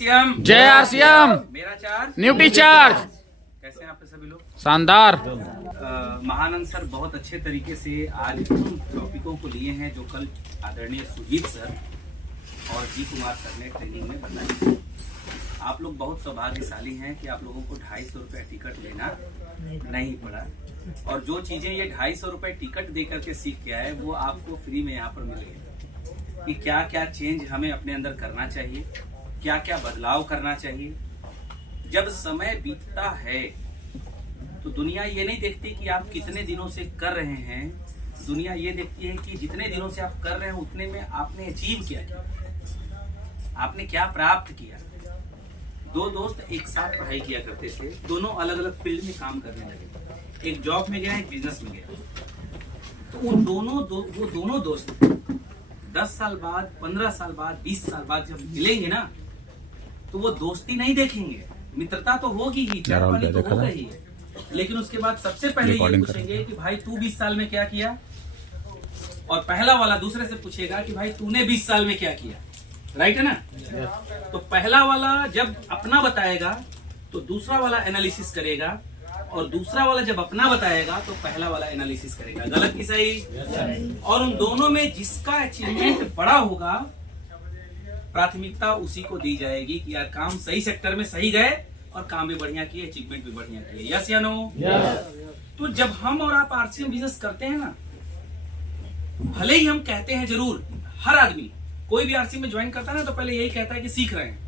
RCM, जय RCM. मेरा charge न्यूटी charge. कैसे हैं आप सभी लोग? शानदार। महानंद सर बहुत अच्छे तरीके से आज उन टॉपिकों को लिए हैं जो कल आदरणीय सुजीत सर और जी कुमार सर ने ट्रेनिंग में बताया। आप लोग बहुत सौभाग्यशाली हैं कि आप लोगों को 250 रुपये टिकट लेना नहीं पड़ा, और जो चीजें ये 250 रुपये टिकट दे करके सीख के आए वो आपको फ्री में यहाँ पर मिलेगी कि क्या क्या चेंज हमें अपने अंदर करना चाहिए, क्या क्या बदलाव करना चाहिए। जब समय बीतता है तो दुनिया ये नहीं देखती कि आप कितने दिनों से कर रहे हैं, दुनिया ये देखती है कि जितने दिनों से आप कर रहे हैं उतने में आपने अचीव क्या किया, आपने क्या प्राप्त किया। दो दोस्त एक साथ पढ़ाई किया करते थे, दोनों अलग अलग फील्ड में काम करने लगे, एक जॉब में गया एक बिजनेस में गया। तो वो दोनों दोस्त 10 साल बाद, 15 साल बाद, 20 साल बाद जब मिलेंगे ना तो वो दोस्ती नहीं देखेंगे, मित्रता तो होगी ही, तो हो रही है, लेकिन उसके बाद सबसे पहले ये पूछेंगे कि भाई तू 20 साल में क्या किया, और पहला वाला दूसरे से पूछेगा कि भाई तूने 20 साल में क्या किया। राइट है ना? तो पहला वाला जब अपना बताएगा तो दूसरा वाला एनालिसिस करेगा, और दूसरा वाला जब अपना बताएगा तो पहला वाला एनालिसिस करेगा। गलत की सही? और उन दोनों में जिसका अचीवमेंट बड़ा होगा प्राथमिकता उसी को दी जाएगी कि यार काम सही सेक्टर में सही गए और काम भी बढ़िया किए, अचीवमेंट भी बढ़िया किए। यस या नो? तो जब हम और आप आरसीएम बिजनेस करते हैं ना, भले ही हम कहते हैं जरूर, हर आदमी कोई भी आरसीएम में ज्वाइन करता है ना तो पहले यही कहता है कि सीख रहे हैं,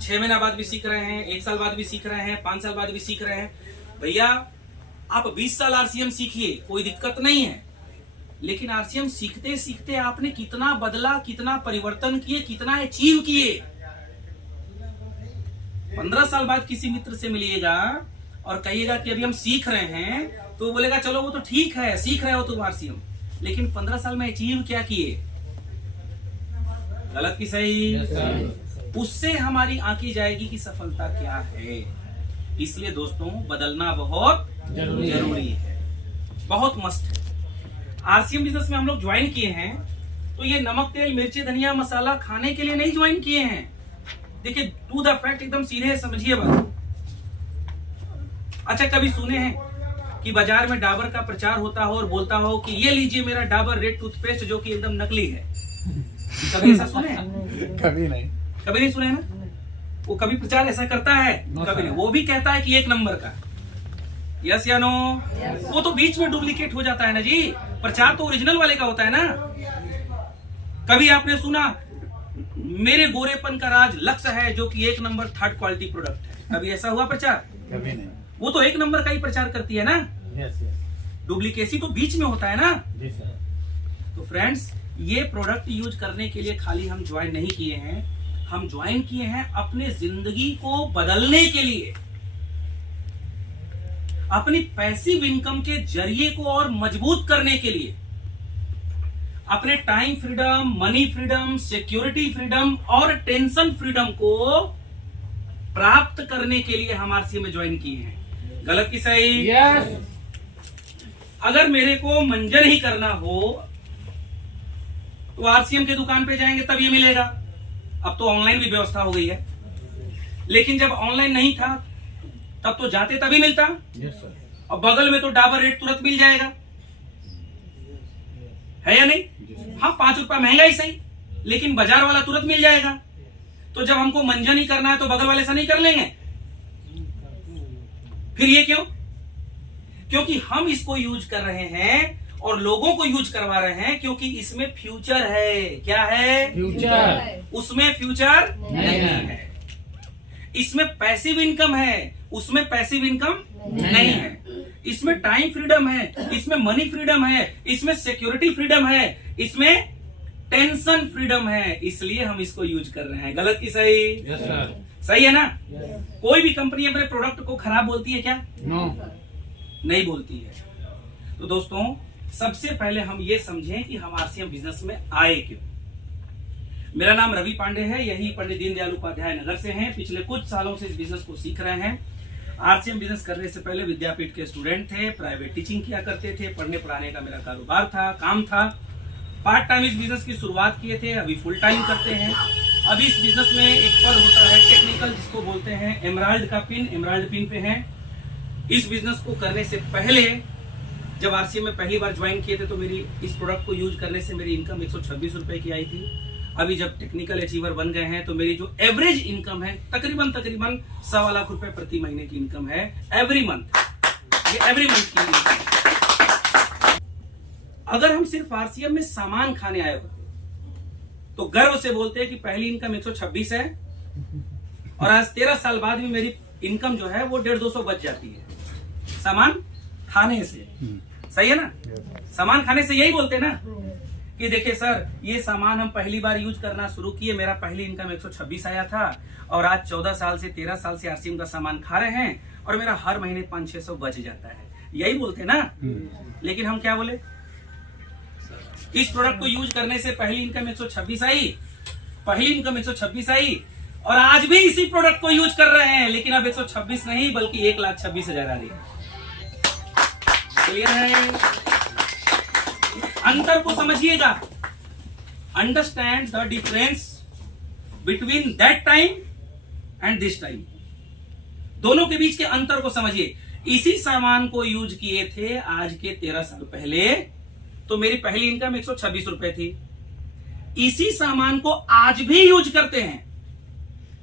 6 महीना बाद भी सीख रहे हैं, 1 साल बाद भी सीख रहे हैं, 5 साल बाद भी सीख रहे हैं। भैया आप 20 साल आरसीएम सीखिए, कोई दिक्कत नहीं है, लेकिन आरसीएम सीखते सीखते आपने कितना बदला, कितना परिवर्तन किए, कितना अचीव किए। 15 साल बाद किसी मित्र से मिलिएगा और कहिएगा कि अभी हम सीख रहे हैं, तो बोलेगा चलो वो तो ठीक है, सीख रहे हो तुम आरसीएम, लेकिन 15 साल में अचीव क्या किए। गलत की सही? उससे हमारी आंकी जाएगी कि सफलता क्या है। इसलिए दोस्तों बदलना बहुत जरूरी है, बहुत मस्त है। आरसीएम बिजनेस में हम लोग ज्वाइन किए हैं तो ये नमक तेल मिर्ची धनिया मसाला खाने के लिए नहीं ज्वाइन किए हैं। देखिए टू द फैक्ट, एकदम सीधे समझिए बात। अच्छा कभी सुने हैं कि बाजार में डाबर का प्रचार होता हो और बोलता हो कि ये लीजिए मेरा डाबर रेड टूथपेस्ट जो कि एकदम नकली है? कभी ऐसा सुने हैं? कभी नहीं, कभी नहीं सुने ना? वो कभी प्रचार ऐसा करता है? कभी नहीं। वो भी कहता है कि 1 नंबर का। यस या नो? वो तो बीच में डुप्लीकेट हो जाता है ना जी, प्रचार तो ओरिजिनल वाले का होता है ना। कभी आपने सुना मेरे गोरेपन का राज लक्ष्य है जो कि 1 नंबर 3rd क्वालिटी प्रोडक्ट है? कभी ऐसा हुआ प्रचार? कभी नहीं। वो तो 1 नंबर का ही प्रचार करती है ना। डुप्लीकेसी तो बीच में होता है ना। तो फ्रेंड्स ये प्रोडक्ट यूज करने के लिए खाली हम ज्वाइन नहीं किए हैं, हम ज्वाइन किए हैं अपने जिंदगी को बदलने के लिए, अपनी पैसिव इनकम के जरिए को और मजबूत करने के लिए, अपने time freedom, money freedom, security freedom और टेंशन फ्रीडम को प्राप्त करने के लिए हम आरसीएम में ज्वाइन किए हैं। गलत की सही? अगर मेरे को मंजन ही करना हो तो आरसीएम के दुकान पे जाएंगे तब ये मिलेगा। अब तो ऑनलाइन भी व्यवस्था हो गई है, लेकिन जब ऑनलाइन नहीं था तब तो जाते तभी मिलता। और बगल में तो डाबर रेट तुरंत मिल जाएगा, है या नहीं? हाँ 5 रुपया महंगा ही सही, लेकिन बाजार वाला तुरंत मिल जाएगा। तो जब हमको मंजन ही करना है तो बगल वाले से नहीं कर लेंगे? फिर ये क्यों? क्योंकि हम इसको यूज कर रहे हैं और लोगों को यूज करवा रहे हैं, क्योंकि इसमें फ्यूचर है। क्या है? फ्यूचर। उसमें फ्यूचर नहीं है। इसमें पैसिव इनकम है, उसमें पैसिव इनकम नहीं है। इसमें टाइम फ्रीडम है, इसमें मनी फ्रीडम है, इसमें सिक्योरिटी फ्रीडम है, इसमें टेंशन फ्रीडम है। इसलिए हम इसको यूज कर रहे हैं। गलत की सही? सही है ना? कोई भी कंपनी अपने प्रोडक्ट को खराब बोलती है क्या? नहीं बोलती है। तो दोस्तों सबसे पहले हम ये समझें कि हम आरसीएम बिजनेस में आए क्यों। मेरा नाम रवि पांडे है, यही पंडित दीनदयाल उपाध्याय नगर से हैं। पिछले कुछ सालों से इस बिजनेस को सीख रहे हैं। आरसीएम बिजनेस करने से पहले विद्यापीठ के स्टूडेंट थे, प्राइवेट टीचिंग किया करते थे, पढ़ने पढ़ाने का मेरा कारोबार था, काम था। पार्ट टाइम इस बिजनेस की शुरुआत किए थे, अभी फुल टाइम करते हैं। अभी इस बिजनेस में एक पद होता है टेक्निकल, जिसको बोलते हैं एमराल्ड का पिन। एमराल्ड पिन पे हैं। इस बिजनेस को करने से पहले जब आरसीएम में पहली बार ज्वाइन किए थे तो मेरी इस प्रोडक्ट को यूज करने से मेरी इनकम 126 रुपए की आई थी। अभी जब टेक्निकल अचीवर बन गए हैं तो मेरी जो एवरेज इनकम है तकरीबन 1.25 लाख रुपए प्रति महीने की इनकम है एवरी मंथ। ये एवरी मंथ की इनकम है। अगर हम सिर्फ आरसीएम में सामान खाने आए होते तो गर्व से बोलते हैं कि पहली इनकम 126 है और आज 13 साल बाद भी मेरी इनकम जो है वो 150-200 बच जाती है सामान खाने से। सही है ना? सामान खाने से यही बोलते हैं ना कि देखिए सर, ये सामान हम पहली बार यूज करना शुरू किए, मेरा पहली इनकम 126 आया था और आज 14 साल से 13 साल से आरसीएम का सामान खा रहे हैं और मेरा हर महीने 500-600 बच जाता है। यही बोलते हैं ना। लेकिन हम क्या बोले, इस प्रोडक्ट को यूज करने से पहली इनकम 126 आई, पहली इनकम 126 आई और आज भी इसी प्रोडक्ट को यूज कर रहे हैं, लेकिन अब 126 नहीं बल्कि 1,26,000 आ रही है। क्लियर है? अंतर को समझिएगा। Understand the difference between that time and this time. दोनों के बीच के अंतर को समझिए। इसी सामान को यूज किए थे आज के 13 साल पहले तो मेरी पहली इनकम 126 रुपए थी। इसी सामान को आज भी यूज करते हैं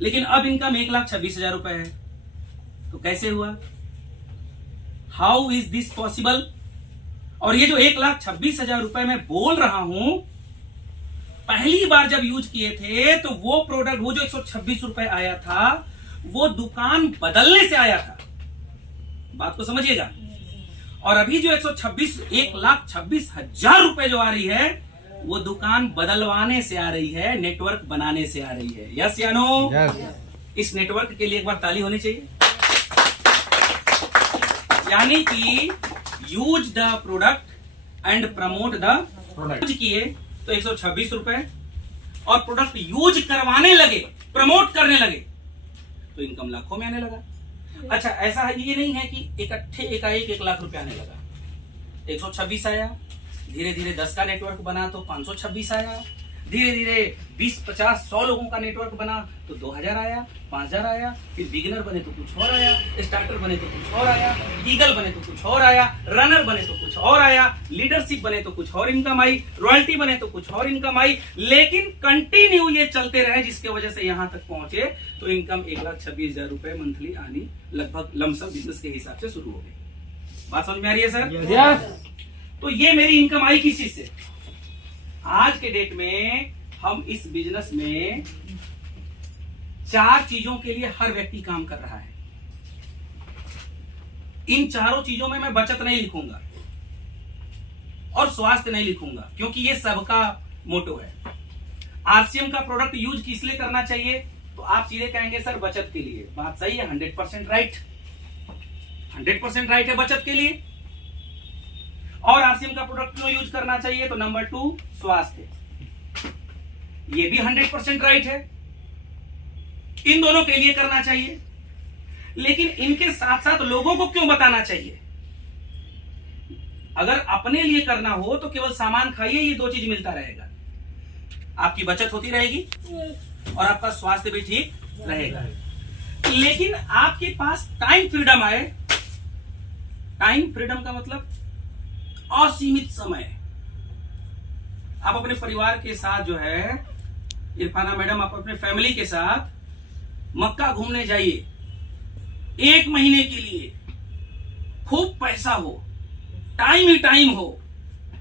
लेकिन अब इनकम 1,26,000 रुपए है। तो कैसे हुआ? How is this possible? और ये जो 1,26,000 रुपए मैं बोल रहा हूं, पहली बार जब यूज किए थे तो वो प्रोडक्ट, वो जो 126 रुपए आया था वो दुकान बदलने से आया था। बात को समझिएगा। और अभी जो 1,26,000 रुपए जो आ रही है वो दुकान बदलवाने से आ रही है, नेटवर्क बनाने से आ रही है। यस या नो? इस नेटवर्क के लिए एक बार ताली होनी चाहिए। यानी कि use the product and promote the product. Use किए तो 126 रुपए और प्रोडक्ट यूज करवाने लगे, प्रमोट करने लगे तो इनकम लाखों में आने लगा। अच्छा, ऐसा है, ये नहीं है कि इकट्ठे एकाएक 1 लाख रुपए आने लगा। 126 आया, धीरे धीरे 10 का नेटवर्क बना तो 526 आया, धीरे धीरे 20, 50, 100 लोगों का नेटवर्क बना तो 2,000 आया, 5,000 आया, फिर बिगिनर बने तो कुछ और आया, स्टार्टर बने तो कुछ और आया, ईगल बने तो कुछ और आया, रनर बने तो कुछ और आया, लीडरशिप बने तो कुछ और इनकम आई, रॉयल्टी बने तो कुछ और इनकम आई। लेकिन कंटिन्यू ये चलते रहे जिसके वजह से यहां तक पहुंचे तो इनकम 1,26,000 रुपए मंथली आनी लगभग लमसम बिजनेस के हिसाब से शुरू हो गई। बात समझ में आ रही है सर? यस। तो ये मेरी इनकम आई किस चीज से? आज के डेट में हम इस बिजनेस में 4 चीजों के लिए हर व्यक्ति काम कर रहा है। इन चारों चीजों में मैं बचत नहीं लिखूंगा और स्वास्थ्य नहीं लिखूंगा क्योंकि ये सबका मोटो है। आरसीएम का प्रोडक्ट यूज किस लिए करना चाहिए तो आप सीधे कहेंगे सर बचत के लिए। बात सही है, 100% राइट, 100% राइट है बचत के लिए। और आरसीएम का प्रोडक्ट क्यों यूज करना चाहिए तो नंबर 2 स्वास्थ्य, ये भी 100% राइट है। इन दोनों के लिए करना चाहिए, लेकिन इनके साथ साथ लोगों को क्यों बताना चाहिए? अगर अपने लिए करना हो तो केवल सामान खाइए, ये 2 चीज मिलता रहेगा, आपकी बचत होती रहेगी और आपका स्वास्थ्य भी ठीक रहेगा। लेकिन आपके पास टाइम फ्रीडम आए, टाइम फ्रीडम का मतलब असीमित समय। आप अपने परिवार के साथ जो है, इरफाना मैडम, आप अपने फैमिली के साथ मक्का घूमने जाइए 1 महीने के लिए, खूब पैसा हो, टाइम ही टाइम हो।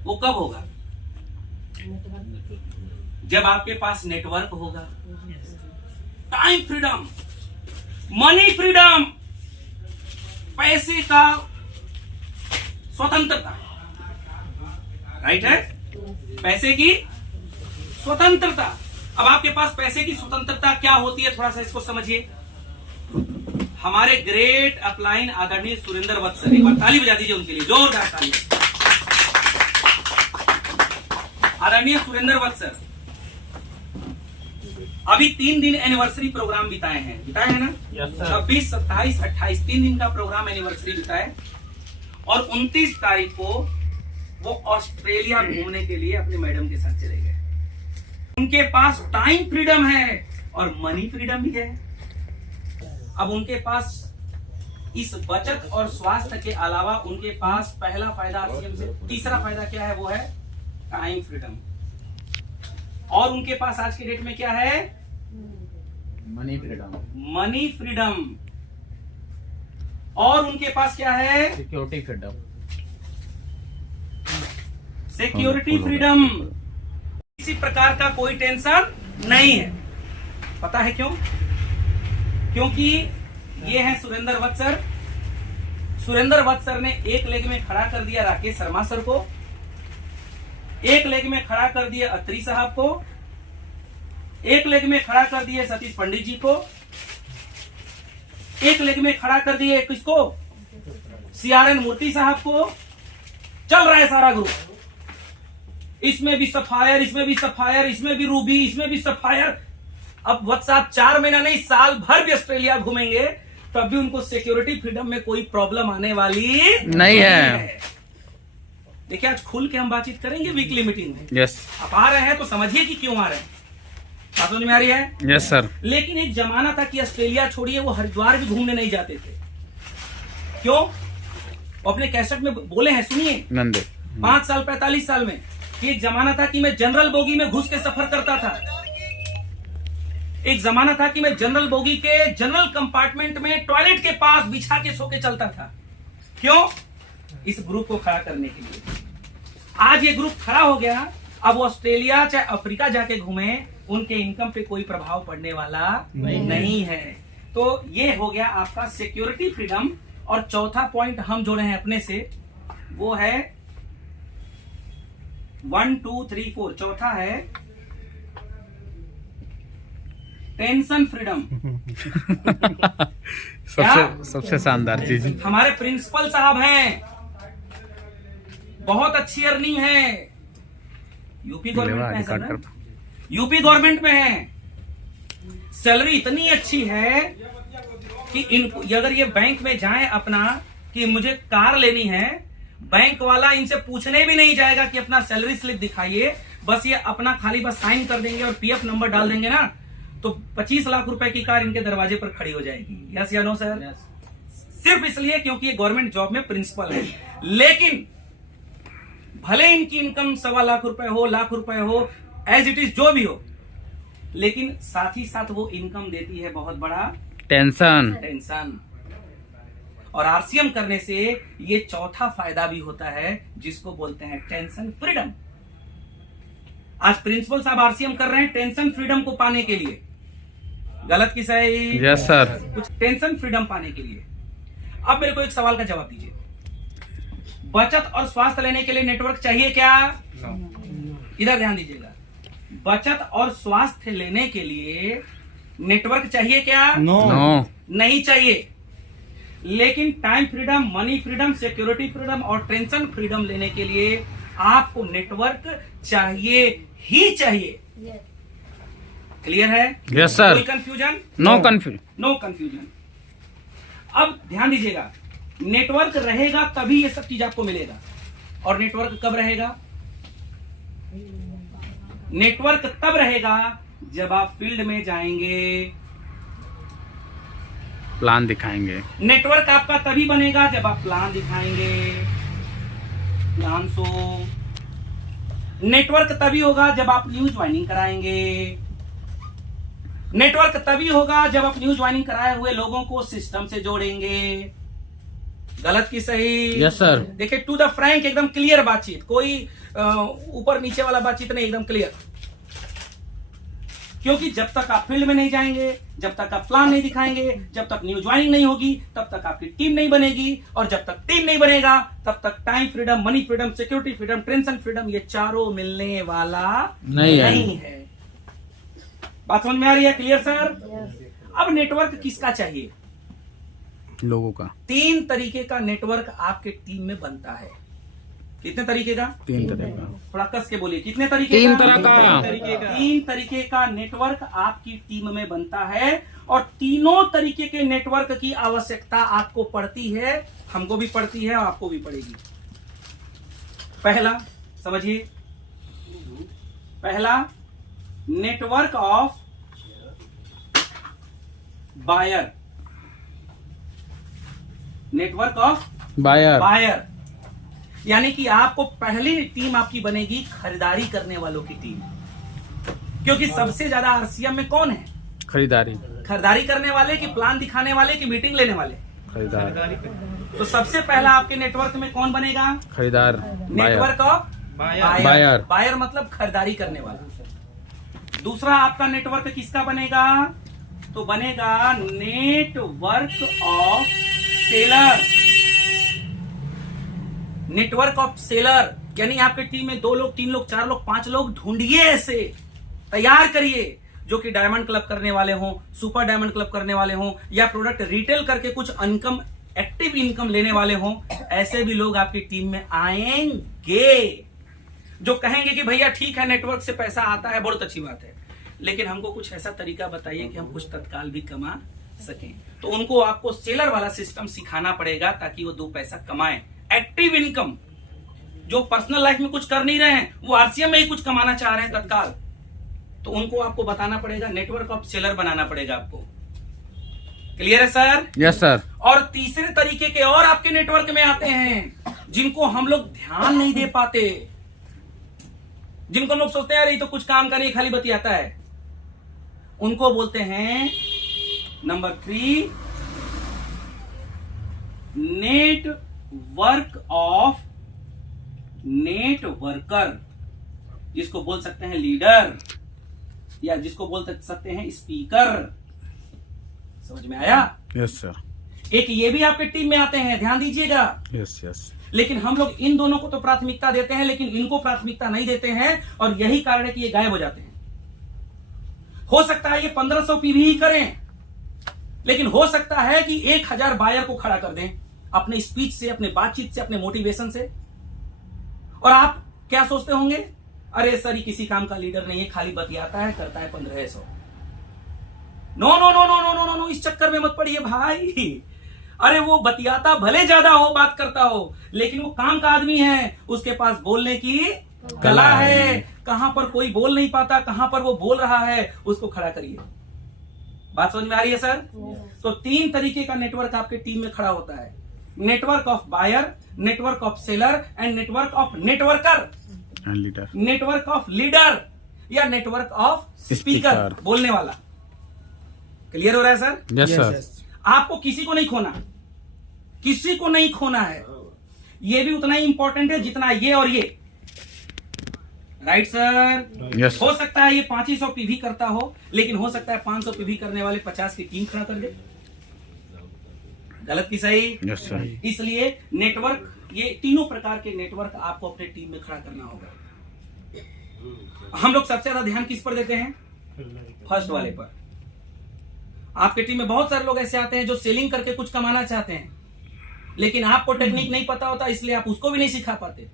वो कब होगा? जब आपके पास नेटवर्क होगा। टाइम फ्रीडम, मनी फ्रीडम, पैसे का स्वतंत्रता, राइट है? पैसे की स्वतंत्रता। अब आपके पास पैसे की स्वतंत्रता क्या होती है, थोड़ा सा इसको समझिए। हमारे ग्रेट अपलाइन आदरणीय सुरेंद्र वत्स सर, एक बार ताली बजा दीजिए उनके लिए, जोरदार ताली। आदरणीय सुरेंद्र वत्स सर अभी 3 दिन एनिवर्सरी प्रोग्राम बिताए हैं ना? 26, 27, 28 3 दिन का प्रोग्राम एनिवर्सरी बिताए और 29 तारीख को वो ऑस्ट्रेलिया घूमने के लिए अपने मैडम के साथ चले गए। उनके पास टाइम फ्रीडम है, और मनी फ्रीडम भी है। अब उनके पास इस बचत और स्वास्थ्य के अलावा उनके पास पहला फायदा आरसीएम से, तीसरा फायदा क्या है, वो है टाइम फ्रीडम। और उनके पास आज के डेट में क्या है, मनी फ्रीडम, मनी फ्रीडम। और उनके पास क्या है, सिक्योरिटी फ्रीडम, सिक्योरिटी फ्रीडम। किसी प्रकार का कोई टेंशन नहीं है। पता है क्यों? क्योंकि ये है सुरेंद्र वत्स सर। सुरेंद्र वत्स सर ने एक लेग में खड़ा कर दिया राकेश शर्मा सर को, एक लेग में खड़ा कर दिया अत्री साहब को, एक लेग में खड़ा कर दिए सतीश पंडित जी को, एक लेग में खड़ा कर दिए किसको, सीआरएन मूर्ति साहब को। चल रहा है सारा ग्रुप, इसमें भी सफायर, इसमें भी सफायर, इसमें भी रूबी, इसमें भी सफायर। अब वत्स साहब 4 महीना नहीं, साल भर भी ऑस्ट्रेलिया घूमेंगे तब भी उनको सिक्योरिटी फ्रीडम में कोई प्रॉब्लम आने वाली नहीं है। देखिए आज खुल के हम बातचीत करेंगे वीकली मीटिंग में। यस, आप आ रहे हैं तो समझिए कि क्यों आ रहे हैं। बात समझ में आ रही है? Yes sir. लेकिन एक जमाना था कि ऑस्ट्रेलिया छोड़िए, वो हरिद्वार भी घूमने नहीं जाते थे। क्यों? वो अपने कैसेट में बोले हैं, सुनिए। नंदे 5 साल 45 साल में कि एक जमाना था कि मैं जनरल बोगी में घुस के सफर करता था। एक जमाना था कि मैं जनरल बोगी के जनरल कंपार्टमेंट में टॉयलेट के पास बिछा के सो के चलता था। क्यों? इस ग्रुप को खड़ा करने के लिए। आज ये ग्रुप खड़ा हो गया, अब वो ऑस्ट्रेलिया चाहे अफ्रीका जाके घूमे, उनके इनकम पे कोई प्रभाव पड़ने वाला नहीं है। तो ये हो गया आपका सिक्योरिटी फ्रीडम। और चौथा पॉइंट हम जोड़े हैं अपने से, वो है 1 2 3 4, चौथा है टेंशन फ्रीडम। सबसे शानदार चीज। हमारे प्रिंसिपल साहब हैं, बहुत अच्छी अर्निंग है, यूपी गवर्नमेंट में है, यूपी गवर्नमेंट में है। सैलरी इतनी अच्छी है कि अगर ये बैंक में जाएं अपना कि मुझे कार लेनी है, बैंक वाला इनसे पूछने भी नहीं जाएगा कि अपना सैलरी स्लिप दिखाइए, बस ये अपना खाली बस साइन कर देंगे और पीएफ नंबर डाल देंगे ना, तो 25 लाख रुपए की कार इनके दरवाजे पर खड़ी हो जाएगी। यस या नो सर? सिर्फ इसलिए क्योंकि ये गवर्नमेंट जॉब में प्रिंसिपल है। लेकिन भले इनकी इनकम 1.25 लाख रुपए हो, लाख रुपए हो, एज इट इज जो भी हो, लेकिन साथ ही साथ वो इनकम देती है बहुत बड़ा टेंशन। और आरसीएम करने से ये चौथा फायदा भी होता है, जिसको बोलते हैं टेंशन फ्रीडम। आज प्रिंसिपल साहब आरसीएम कर रहे हैं टेंशन फ्रीडम को पाने के लिए। गलत की सही? Yes sir. कुछ टेंशन फ्रीडम पाने के लिए। अब मेरे को एक सवाल का जवाब दीजिए, बचत और स्वास्थ्य लेने के लिए नेटवर्क चाहिए क्या? इधर ध्यान दीजिएगा, बचत और स्वास्थ्य लेने के लिए नेटवर्क चाहिए क्या? नो, नहीं चाहिए। लेकिन time freedom, money freedom, security freedom और टेंशन फ्रीडम लेने के लिए आपको नेटवर्क चाहिए ही चाहिए। क्लियर है? Yes sir. कोई confusion? No confusion. No confusion. अब ध्यान दीजिएगा, नेटवर्क रहेगा तभी ये सब चीज आपको मिलेगा। और नेटवर्क कब रहेगा? नेटवर्क तब रहेगा जब आप फील्ड में जाएंगे, प्लान दिखाएंगे। नेटवर्क आपका तभी बनेगा जब आप प्लान दिखाएंगे। ध्यान सो, नेटवर्क तभी होगा जब आप न्यू ज्वाइनिंग कराएंगे। नेटवर्क तभी होगा जब आप न्यू ज्वाइनिंग कराए हुए लोगों को सिस्टम से जोड़ेंगे। गलत की सही? Yes sir. देखिए, टू द फ्रैंक, एकदम क्लियर बातचीत, कोई ऊपर नीचे वाला बातचीत नहीं, एकदम क्लियर। क्योंकि जब तक आप फील्ड में नहीं जाएंगे, जब तक आप प्लान नहीं दिखाएंगे, जब तक न्यू ज्वाइनिंग नहीं होगी, तब तक आपकी टीम नहीं बनेगी। और जब तक टीम नहीं बनेगा, तब तक time freedom, money freedom, security freedom, tension freedom, ये चारों मिलने वाला नहीं है। बात समझ में आ रही है? Clear sir? अब नेटवर्क किसका चाहिए? लोगों का। 3 तरीके का नेटवर्क आपके टीम में बनता है। कितने तरीके का? 3 तरह का। थोड़ा कस के बोलिए, कितने तरीके? 3 तरह का। 3 तरीके का नेटवर्क आपकी टीम में बनता है। और तीनों तरीके के नेटवर्क की आवश्यकता आपको पड़ती है, हमको भी पड़ती है और आपको भी पड़ेगी। पहला समझिए, पहला network of buyer, network of buyer. Buyer, यानी कि आपको पहली टीम आपकी बनेगी खरीदारी करने वालों की टीम, क्योंकि सबसे ज्यादा आरसीएम में कौन है? खरीदारी। खरीदारी करने वाले कि प्लान दिखाने वाले कि मीटिंग लेने वाले? खरीदार। तो सबसे पहला आपके नेटवर्क में कौन बनेगा? खरीदार। Network of buyer. बायर मतलब खरीदारी करने वाला। दूसरा आपका नेटवर्क किसका बनेगा? तो बनेगा network of seller. Network of seller यानी आपकी टीम में 2 लोग, 3 लोग, 4 लोग, 5 लोग ढूंढिए, ऐसे तैयार करिए जो कि डायमंड क्लब करने वाले हों, सुपर डायमंड क्लब करने वाले हों, या प्रोडक्ट रिटेल करके कुछ इनकम, एक्टिव इनकम लेने वाले हों। ऐसे भी लोग आपकी टीम में आएंगे जो कहेंगे कि भैया ठीक है, नेटवर्क से पैसा आता है, बहुत अच्छी बात है, लेकिन हमको कुछ ऐसा तरीका बताइए कि हम कुछ तत्काल भी कमा सकें। तो उनको आपको सेलर वाला सिस्टम सिखाना पड़ेगा ताकि वो 2 पैसा कमाएं। एक्टिव इनकम, जो पर्सनल लाइफ में कुछ कर नहीं रहे हैं, वो आरसीएम में ही कुछ कमाना चाह रहे हैं तत्काल, तो उनको आपको बताना पड़ेगा, नेटवर्क ऑफ सेलर बनाना पड़ेगा आपको। क्लियर है सर? Yes sir. और तीसरे तरीके के और आपके नेटवर्क में आते हैं जिनको हम लोग ध्यान नहीं दे पाते, जिनको लोग सोचते हैं अरे ये तो कुछ काम का नहीं, खाली बतियाता है। उनको बोलते हैं नंबर 3 नेटवर्क ऑफ नेटवर्कर, जिसको बोल सकते हैं लीडर, या जिसको बोल सकते हैं स्पीकर। समझ में आया? Yes sir. एक ये भी आपके टीम में आते हैं, ध्यान दीजिएगा। Yes yes. लेकिन हम लोग इन दोनों को तो प्राथमिकता देते हैं, लेकिन इनको प्राथमिकता नहीं देते हैं, और यही कारण है कि ये गायब हो जाते हैं। हो सकता है ये 1500 पीवी ही करें, लेकिन हो सकता है कि 1000 बायर को खड़ा कर दें अपने स्पीच से, अपने बातचीत से, अपने मोटिवेशन से। और आप क्या सोचते होंगे, अरे सर ये किसी काम का लीडर नहीं है, खाली बतियाता है, करता है 1500। No no no no no no no no, इस चक्कर में मत पड़िए भाई। अरे वो बतियाता भले ज्यादा हो, बात करता हो, लेकिन वो काम का आदमी है, उसके पास बोलने की कला है। कहां पर कोई बोल नहीं पाता, कहां पर वो बोल रहा है, उसको खड़ा करिए। बात समझ में आ रही है सर? तो 3 तरीके का नेटवर्क आपके टीम में खड़ा होता है, network of buyer, network of seller and network of networker, leader, network of leader या नेटवर्क ऑफ स्पीकर, बोलने वाला। क्लियर हो रहा है सर? Yes sir. आपको किसी को नहीं खोना, किसी को नहीं खोना है। ये भी उतना ही इंपॉर्टेंट है जितना ये और ये। Right sir? यस। हो सकता है ये 500 पीवी करता हो, लेकिन हो सकता है 500 पीवी करने वाले 50 की टीम खड़ा कर दे। गलत की सही? Yes sir. इसलिए नेटवर्क, ये तीनों प्रकार के नेटवर्क आपको अपने टीम में खड़ा करना होगा। हम लोग सबसे ज्यादा ध्यान किस पर देते हैं? फर्स्ट वाले पर। आपके टीम में बहुत सारे लोग ऐसे आते हैं जो सेलिंग करके कुछ कमाना चाहते हैं, लेकिन आपको टेक्निक नहीं पता होता, इसलिए आप उसको भी नहीं सिखा पाते।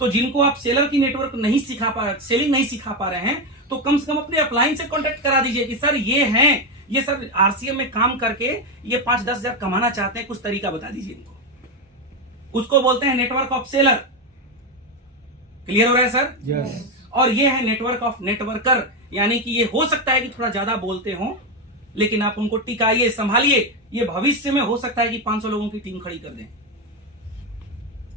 तो जिनको आप सेलर की नेटवर्क नहीं सिखा पा रहे, सेलिंग नहीं सिखा पा रहे हैं, तो कम से कम अपने अपलाइन से कांटेक्ट करा दीजिए कि सर ये हैं, ये सर आरसीएम में काम करके ये 5-10 हजार कमाना चाहते हैं, कुछ तरीका बता दीजिए इनको। उसको बोलते हैं नेटवर्क ऑफ सेलर। क्लियर हो रहा है सर? यस। और ये है नेटवर्क ऑफ नेटवर्कर, यानी कि ये हो सकता है कि थोड़ा ज्यादा बोलते हो, लेकिन आप उनको टिकाइए, संभालिए। ये भविष्य में हो सकता है कि 500 लोगों की टीम खड़ी कर दें।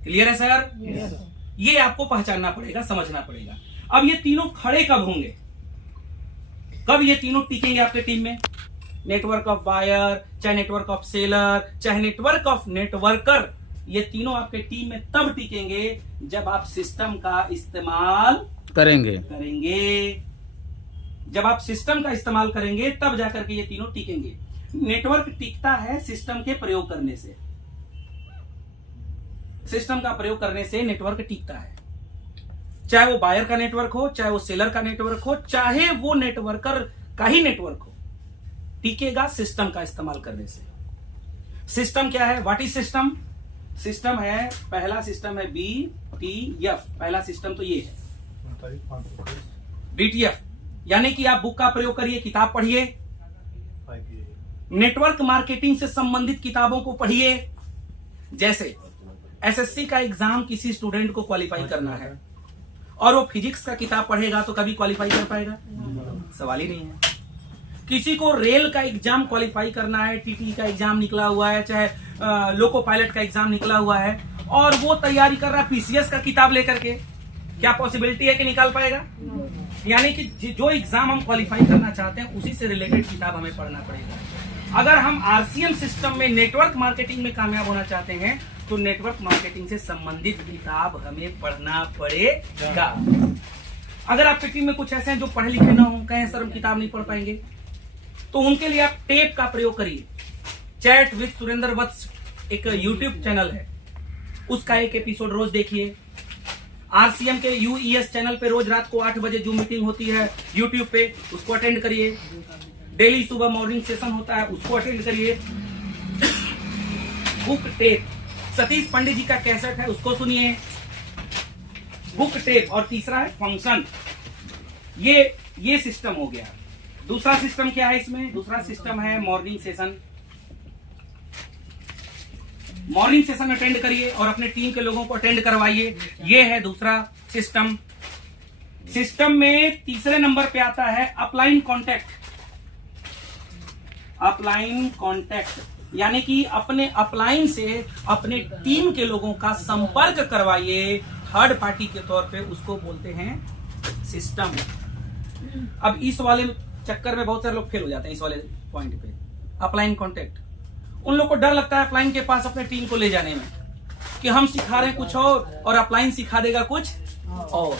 क्लियर है सर? यस। ये आपको पहचानना पड़ेगा, समझना पड़ेगा। अब ये तीनों खड़े कब होंगे, कब ये तीनों टिकेंगे आपके टीम में? नेटवर्क ऑफ बायर, चाहे नेटवर्क ऑफ सेलर, चाहे नेटवर्क ऑफ नेटवर्कर, ये तीनों आपके टीम में तब टिकेंगे जब आप सिस्टम का इस्तेमाल करेंगे। जब आप सिस्टम का इस्तेमाल करेंगे तब जाकर के ये तीनों टिकेंगे। नेटवर्क टिकता है सिस्टम के प्रयोग करने से। सिस्टम का प्रयोग करने से नेटवर्क टिकता है, चाहे वो बायर का नेटवर्क हो, चाहे वो सेलर का नेटवर्क हो, चाहे वो नेटवर्कर का ही नेटवर्क हो, टिकेगा सिस्टम का इस्तेमाल करने से। सिस्टम क्या है? What is system? सिस्टम है, पहला सिस्टम है BTF। पहला सिस्टम तो ये है BTF, यानी कि आप बुक का प्रयोग करिए, किताब पढ़िए, नेटवर्क मार्केटिंग से संबंधित किताबों को पढ़िए। जैसे SSC का एग्जाम किसी स्टूडेंट को क्वालिफाई करना है और वो फिजिक्स का किताब पढ़ेगा तो कभी क्वालिफाई कर पाएगा? सवाल ही नहीं है। किसी को रेल का एग्जाम क्वालिफाई करना है, टीटी का एग्जाम निकला हुआ है, चाहे लोको पायलट का एग्जाम निकला हुआ है और वो तैयारी कर रहा है पीसीएस का किताब लेकर के, क्या पॉसिबिलिटी है कि निकाल पाएगा? यानी कि जो एग्जाम हम क्वालिफाई करना चाहते हैं उसी से रिलेटेड किताब हमें पढ़ना पड़ेगा। अगर हम आरसीएम सिस्टम में नेटवर्क मार्केटिंग में कामयाब होना चाहते हैं तो नेटवर्क मार्केटिंग से संबंधित किताब हमें पढ़ना पड़ेगा। अगर आपकी टीम में कुछ ऐसे हैं जो पढ़े लिखे ना हो, कहें सर हम किताब नहीं पढ़ पाएंगे, तो उनके लिए आप टेप का प्रयोग करिए। चैट विद सुरेंद्र वत्स एक यूट्यूब चैनल है, उसका एक एपिसोड रोज देखिए। आरसीएम के यूईएस चैनल पे रोज रात को 8 बजे जूम मीटिंग होती है यूट्यूब पे, उसको अटेंड करिए। डेली सुबह मॉर्निंग सेशन होता है, उसको अटेंड करिए। बुक टेप, सतीश पंडित जी का कैसेट है, उसको सुनिए। Book tape. और तीसरा है फंक्शन। ये सिस्टम हो गया। दूसरा सिस्टम क्या है इसमें? दूसरा सिस्टम है morning session. Morning session attend करिए और अपने टीम के लोगों को अटेंड करवाइए। ये है दूसरा सिस्टम। सिस्टम में तीसरे नंबर पे आता है अपलाइन कॉन्टैक्ट। अपलाइन कॉन्टैक्ट यानी कि अपने अपलाइन से अपने टीम के लोगों का संपर्क करवाइए थर्ड पार्टी के तौर पे, उसको बोलते हैं सिस्टम। अब इस वाले चक्कर में बहुत सारे लोग फेल हो जाते हैं। इस वाले पॉइंट पे अपलाइन कॉन्टैक्ट, उन लोग को डर लगता है अपलाइन के पास अपने टीम को ले जाने में कि हम सिखा रहे हैं कुछ और अपलाइन सिखा देगा कुछ और।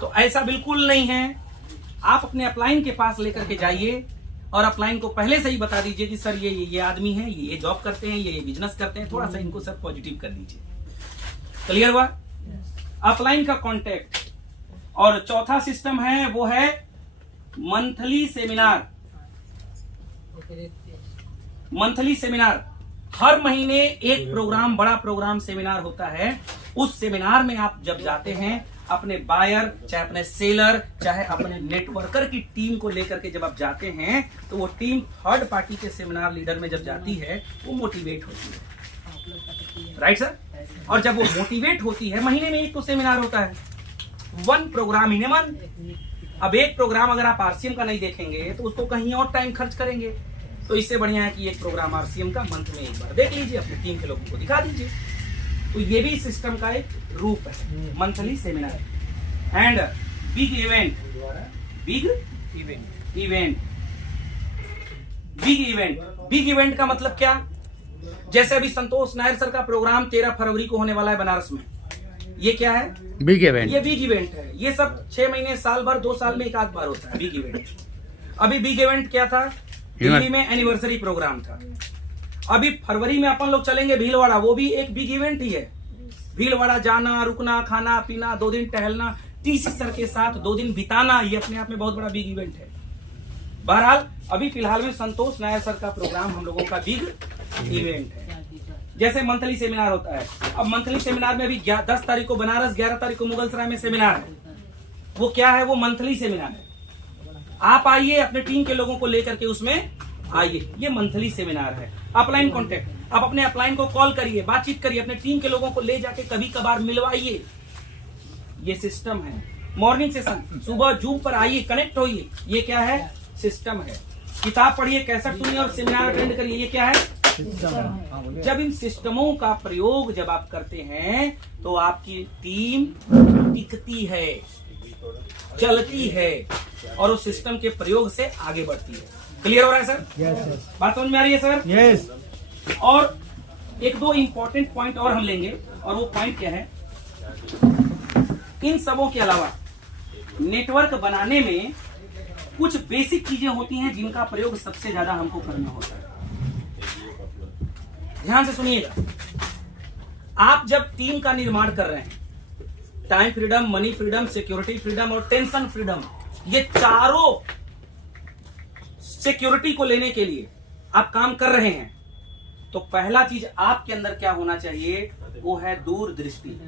तो ऐसा बिल्कुल नहीं है। आप अपने अपलाइन के पास लेकर के जाइए और अपलाइन को पहले से ही बता दीजिए कि सर ये आदमी है, ये जॉब करते हैं, ये बिजनेस करते हैं, थोड़ा सा इनको सब पॉजिटिव कर दीजिए। क्लियर हुआ? अपलाइन का कॉन्टैक्ट। और चौथा सिस्टम है वो है मंथली सेमिनार। मंथली सेमिनार, हर महीने एक प्रोग्राम, बड़ा प्रोग्राम सेमिनार होता है। उस सेमिनार में आप जब जाते हैं अपने बायर, चाहे अपने सेलर, चाहे अपने नेटवर्कर की टीम को लेकर के जब आप जाते हैं तो वो टीम थर्ड पार्टी के सेमिनार लीडर में जब जाती है वो मोटिवेट होती है। Right sir? और जब वो मोटिवेट होती है, महीने में एक तो सेमिनार होता है, 1 प्रोग्राम इन ए मंथ। अब एक प्रोग्राम अगर आप आरसीएम का नहीं देखेंगे तो उसको कहीं और टाइम खर्च करेंगे। तो इससे बढ़िया है कि एक प्रोग्राम आरसीएम का मंथ में एक बार देख लीजिए, अपनी टीम के लोगों को दिखा दीजिए। तो ये भी सिस्टम का एक रूप है, monthly seminar. And big event. Big event big event का मतलब क्या? जैसे अभी संतोष नायर सर का प्रोग्राम 13 फरवरी को होने वाला है बनारस में। ये क्या है? Big event. ये बिग इवेंट है। ये सब 6 महीने, साल भर, 2 साल में एक आध बार होता है बिग इवेंट। अभी बिग इवेंट क्या था? दिल्ली में एनिवर्सरी प्रोग्राम था। अभी फरवरी में अपन लोग चलेंगे भीलवाड़ा, वो भी एक बिग इवेंट ही है। भीलवाड़ा जाना, रुकना, खाना पीना, 2 दिन टहलना, टीसी सर के साथ 2 दिन बिताना, ये अपने आप में बहुत बड़ा बिग इवेंट है। बहरहाल अभी फिलहाल में संतोष नायर सर का प्रोग्राम हम लोगों का बिग इवेंट है। जैसे मंथली सेमिनार होता है, अब मंथली सेमिनार में अभी 10 तारीख को बनारस, 11 तारीख को मुगलसराय में सेमिनार है। वो क्या है? वो मंथली सेमिनार है। आप आइए, अपने टीम के लोगों को लेकर के उसमें आइए, ये मंथली सेमिनार है। अपलाइन कॉन्टैक्ट, आप अपने अपलाइन को कॉल करिए, बातचीत करिए, अपने टीम के लोगों को ले जाके कभी कभार मिलवाइए। ये सिस्टम है। मॉर्निंग सेशन, सुबह जूम पर आइए, कनेक्ट होइए, ये क्या है? सिस्टम है। किताब पढ़िए, कैसेट सुनिए और सेमिनार अटेंड करिए, ये क्या है? जब इन सिस्टमों का प्रयोग जब आप करते हैं तो आपकी टीम टिकती है, चलती है और उस सिस्टम के प्रयोग से आगे बढ़ती है। क्लियर हो रहा है सर? यस। बात समझ में आ रही है सर? यस। और 1-2 इंपॉर्टेंट पॉइंट और हम लेंगे, और वो पॉइंट क्या है? इन सबों के अलावा नेटवर्क बनाने में कुछ बेसिक चीजें होती हैं जिनका प्रयोग सबसे ज्यादा हमको करना होता है। ध्यान से सुनिएगा। आप जब टीम का निर्माण कर रहे हैं, time freedom, money freedom, security freedom और टेंशन फ्रीडम, ये चारों सिक्योरिटी को लेने के लिए आप काम कर रहे हैं, तो पहला चीज आपके अंदर क्या होना चाहिए? वो है दूरदृष्टि।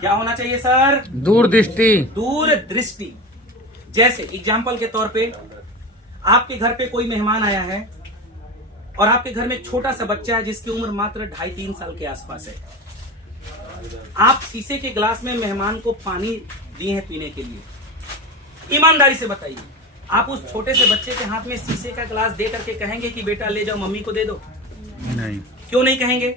क्या होना चाहिए सर? दूरदृष्टि। दूरदृष्टि। जैसे एग्जाम्पल के तौर पे आपके घर पे कोई मेहमान आया है और आपके घर में एक छोटा सा बच्चा है जिसकी उम्र मात्र 2.5-3 साल के आसपास है। आप शीशे के गिलास में मेहमान को पानी दिए हैं पीने के लिए, ईमानदारी से बताइए, आप उस छोटे से बच्चे के हाथ में शीशे का गिलास दे करके कहेंगे कि बेटा ले जाओ मम्मी को दे दो? नहीं, क्यों नहीं कहेंगे?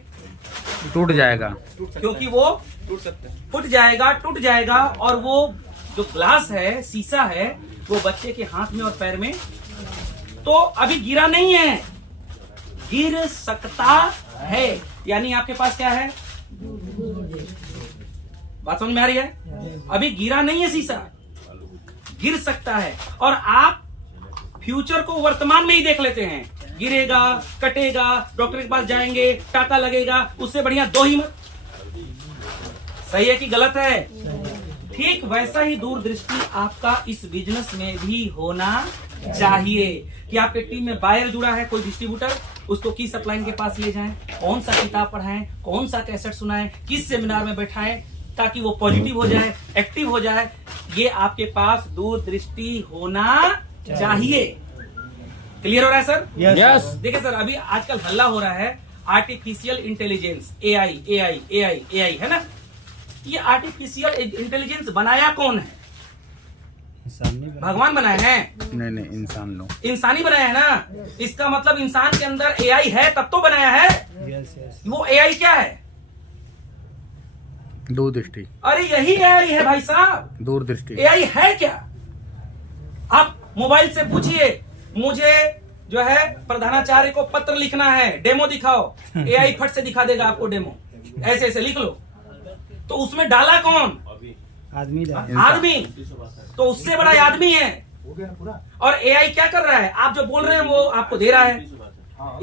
टूट जाएगा। क्योंकि वो टूट सकता है। टूट जाएगा और वो जो ग्लास है, शीशा है, वो बच्चे के हाथ में और पैर में तो अभी गिरा नहीं है, गिर सकता है। यानी आपके पास क्या है? बात समझ में आ रही है? अभी गिरा नहीं है शीशा, गिर सकता है। और आप फ्यूचर को वर्तमान में ही देख लेते हैं, गिरेगा, कटेगा, डॉक्टर के पास जाएंगे, टाका लगेगा, उससे बढ़िया दो ही मत। सही है कि गलत है? ठीक वैसा ही दूरदृष्टि आपका इस बिजनेस में भी होना चाहिए कि आपके टीम में बायर जुड़ा है, कोई डिस्ट्रीब्यूटर, उसको किस अपलाइन के पास ले जाएं, कौन सा किताब पढ़ाएं, कौन सा कैसेट सुनाएं, किस सेमिनार में बैठाएं ताकि वो पॉजिटिव हो जाए, एक्टिव हो जाए। ये आपके पास दूरदृष्टि होना चाहिए। क्लियर हो रहा है सर? यस। देखिए सर, अभी आजकल हल्ला हो रहा है आर्टिफिशियल इंटेलिजेंस, एआई है ना? ये आर्टिफिशियल इंटेलिजेंस बनाया कौन है? भगवान बनाए हैं? नहीं, इंसान लोग। इंसानी बनाया है ना? इसका मतलब इंसान के अंदर एआई है तब तो बनाया है। वो एआई क्या है? दूरदृष्टि। अरे यही एआई है भाई साहब। दूरदृष्टि। एआई है क्या? आप मोबाइल से पूछिए, मुझे जो है प्रधानाचार्य को पत्र लिखना है, डेमो दिखाओ, एआई फट से दिखा देगा आपको डेमो, ऐसे ऐसे लिख लो। तो उसमें डाला कौन? आदमी। तो उससे बड़ा आदमी है। और एआई क्या कर रहा है? आप जो बोल रहे हैं वो आपको दे रहा है।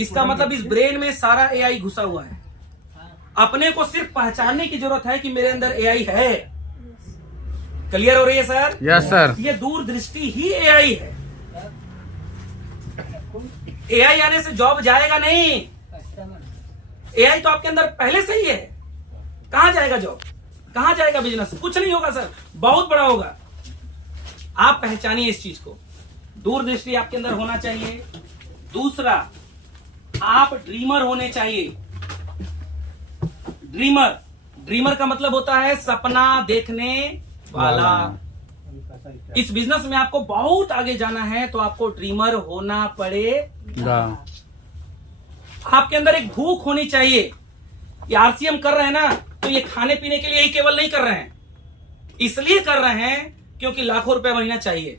इसका मतलब इस ब्रेन में सारा एआई घुसा हुआ है। अपने को सिर्फ पहचानने की जरूरत है कि मेरे अंदर एआई है। क्लियर हो रही है सर? Yes sir. ये दूरदृष्टि ही एआई है। एआई आने से जॉब जाएगा नहीं। एआई तो आपके अंदर पहले से ही है। कहां जाएगा जॉब? कहां जाएगा बिजनेस? कुछ नहीं होगा सर, बहुत बड़ा होगा। आप पहचानिए इस चीज को। दूरदृष्टि आपके अंदर होना चाहिए। दूसरा, आप ड्रीमर होने चाहिए। ड्रीमर का मतलब होता है सपना देखने वाला। इस बिजनेस में आपको बहुत आगे जाना है तो आपको ड्रीमर होना पड़ेगा। आपके अंदर एक भूख होनी चाहिए। ये आरसीएम कर रहे हैं ना, तो ये खाने पीने के लिए ही केवल नहीं कर रहे हैं, इसलिए कर रहे हैं क्योंकि लाखों रुपए महीना चाहिए।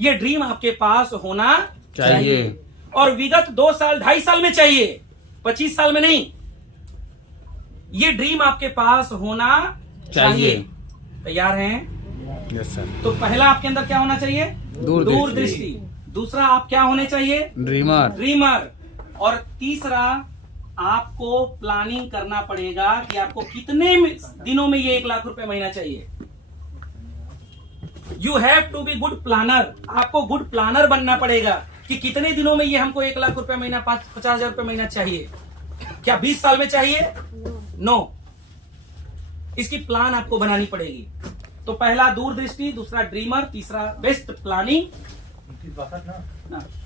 ये ड्रीम आपके पास होना चाहिए। और विगत 2 साल 2.5 साल में चाहिए, 25 साल में नहीं। ये ड्रीम आपके पास होना चाहिए। तैयार हैं? Yes sir. तो पहला आपके अंदर क्या होना चाहिए? दूरदृष्टि। दूसरा, आप क्या होने चाहिए? ड्रीमर। और तीसरा, आपको प्लानिंग करना पड़ेगा कि आपको कितने दिनों में ये 1 लाख रुपए महीना चाहिए। You have to be good planner. आपको गुड प्लानर बनना पड़ेगा कि कितने दिनों में ये हमको 1 लाख रुपए महीना, 50,000 रुपए महीना चाहिए। क्या 20 साल में चाहिए? नो। इसकी प्लान आपको बनानी पड़ेगी। तो पहला दूरदृष्टि, दूसरा ड्रीमर, तीसरा बेस्ट प्लानिंग।